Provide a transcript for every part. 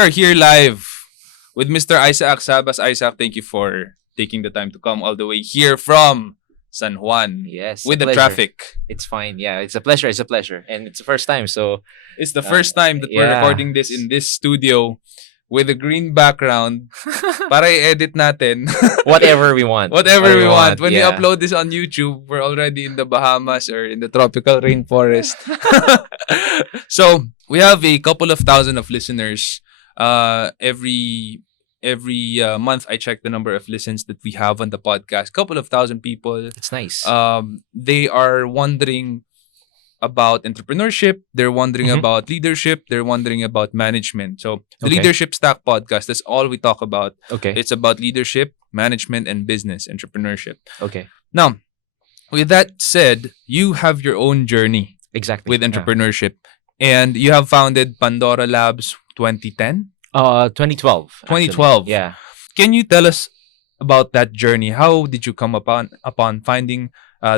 are here live with Mr. Isaac Sabas. Isaac, thank you for taking the time to come all the way here from San Juan Yes, with a the pleasure. traffic. It's fine. Yeah, it's a pleasure. It's a pleasure. And it's the first time. So, It's the first time that we're yeah. recording this in this studio with a green background para i-edit natin. whatever we want. Whatever we want. When we yeah. upload this on YouTube, we're already in the Bahamas or in the tropical rainforest. So, we have a couple of thousand of listeners. Every month, I check the number of listens that we have on the podcast. Couple of thousand people. It's nice. They are wondering about entrepreneurship. They're wondering about leadership. They're wondering about management. So the Okay. Leadership Stack podcast, that's all we talk about. Okay. It's about leadership, management, and business, entrepreneurship. Okay. Now, with that said, you have your own journey Exactly. with entrepreneurship. And you have founded Pandora Labs 2010? 2012. actually. 2012. Yeah. Can you tell us about that journey? How did you come upon finding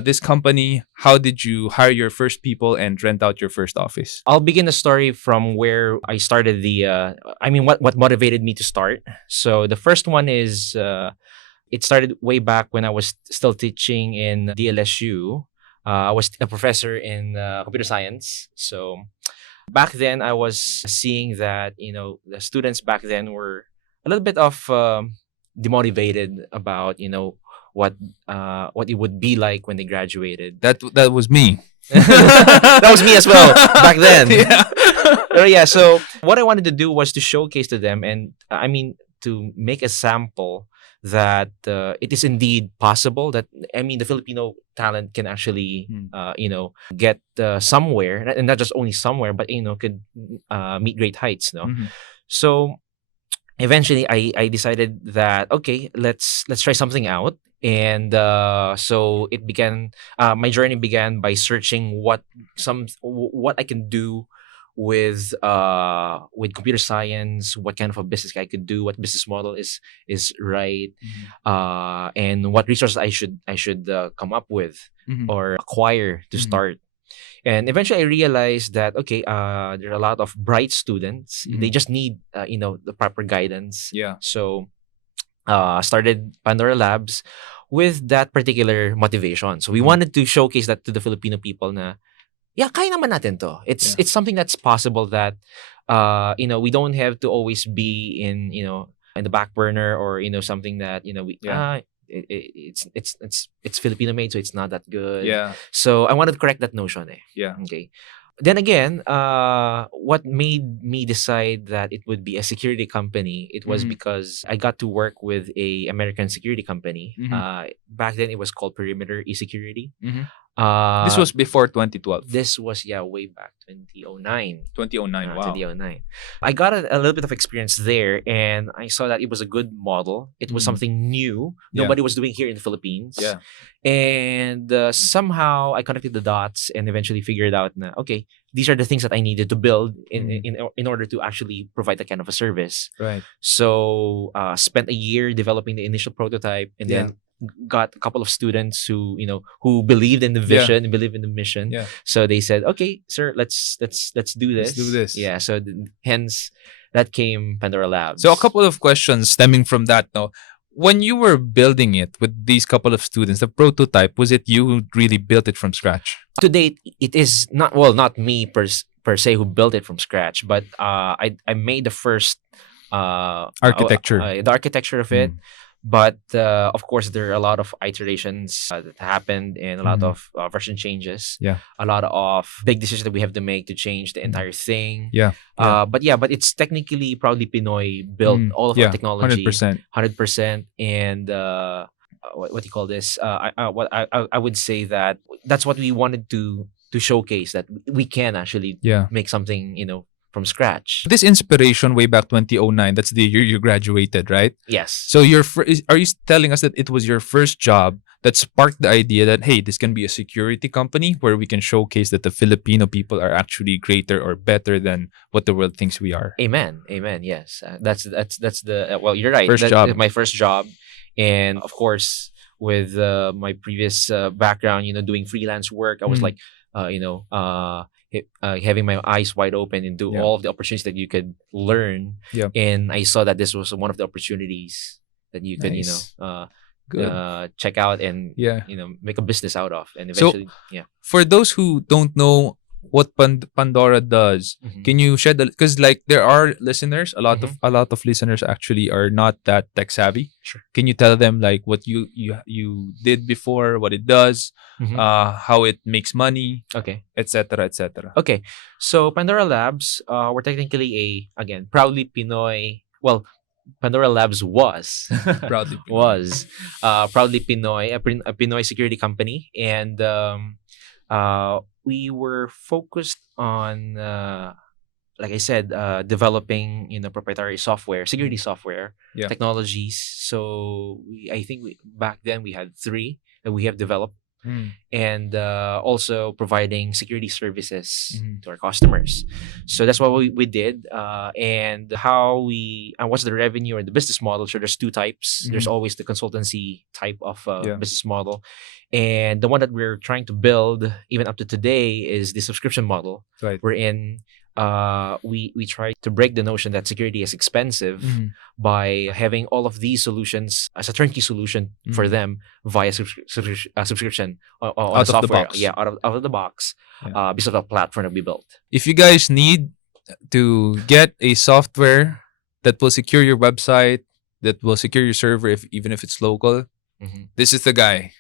this company? How did you hire your first people and rent out your first office? I'll begin the story from where I started what motivated me to start. So the first one is it started way back when I was still teaching in DLSU. I was a professor in computer science. So back then I was seeing that, the students back then were a little bit of demotivated about, what it would be like when they graduated. That was me. That was me as well back then. Yeah. Yeah, so what I wanted to do was to showcase to them and to make a sample that it is indeed possible that the Filipino talent can actually get somewhere, and not just only somewhere, but could meet great heights. No, Mhm. so eventually I decided that okay, let's try something out. And so it began. My journey began by searching what I can do with computer science, what kind of a business I could do, what business model is right, and what resources I should come up with Mhm. or acquire to Mhm. start. And eventually I realized that okay, there are a lot of bright students. They just need the proper guidance. Yeah. So started Pandora Labs with that particular motivation. So we wanted to showcase that to the Filipino people na yeah, kaya naman natin to. It's something that's possible that we don't have to always be in the back burner or something that it's Filipino made, so it's not that good. Yeah. So I wanted to correct that notion. Yeah. Okay. Then again, what made me decide that it would be a security company, it was because I got to work with a American security company. Back then, it was called Perimeter E-Security. This was before 2012. This was way back 2009. 2009. Wow. 2009. I got a little bit of experience there, and I saw that it was a good model. It was something new. Yeah. Nobody was doing here in the Philippines. Yeah. And somehow I connected the dots and eventually figured out na okay, these are the things that I needed to build in order to actually provide that kind of a service. Right. So spent a year developing the initial prototype, and then got a couple of students who believed in the vision and believed in the mission. Yeah. So they said, "Okay, sir, let's do this." Let's do this. Yeah. So hence that came Pandora Labs. So a couple of questions stemming from that now. When you were building it with these couple of students, the prototype, was it you who really built it from scratch? To date, it is not me per se who built it from scratch, but I made the first Architecture. the architecture of it. But of course, there are a lot of iterations that happened and a lot of version changes. Yeah. A lot of big decisions that we have to make to change the entire thing. Yeah. But it's technically proudly Pinoy built. All of our technology, 100%. 100%. And what do you call this? I would say that that's what we wanted to showcase, that we can actually make something from scratch. This inspiration way back 2009, that's the year you graduated, right? Yes. So are you telling us that it was your first job that sparked the idea that, hey, this can be a security company where we can showcase that the Filipino people are actually greater or better than what the world thinks we are? Amen. Yes. That's the well, you're right. First job. My first job, and of course with my previous background, doing freelance work, I was like, having my eyes wide open into Yeah. all of the opportunities that you could learn. Yeah. And I saw that this was one of the opportunities that you could, Nice. Good. check out and, Yeah. make a business out of. And So- eventually, yeah. For those who don't know what Pandora does, Mhm. can you shed because like there are listeners, a lot of listeners actually are not that tech savvy. Sure. Can you tell them like what you did before, what it does, Mhm. how it makes money, Okay. etc., etc. Okay. So Pandora Labs, we're technically again, proudly Pinoy. Well, Pandora Labs was Proudly Pinoy. proudly Pinoy, a Pinoy security company, and we were focused on, like I said, developing proprietary software, security software, Yeah. technologies. So I think back then we had 3 that we have developed, and also providing security services Mhm. to our customers. So that's what we did, and what's the revenue or the business model. So there's 2 types. There's Mhm. always the consultancy type of Yeah. business model, and the one that we're trying to build even up to today is the subscription model. Right. Wherein we try to break the notion that security is expensive Mhm. by having all of these solutions as a turnkey solution for Mhm. them via subscription on Out the of the software. box. Yeah, out of the box, Yeah. because of the platform that we built. If you guys need to get a software that will secure your website, that will secure your server, even if it's local, Mhm. this is the guy.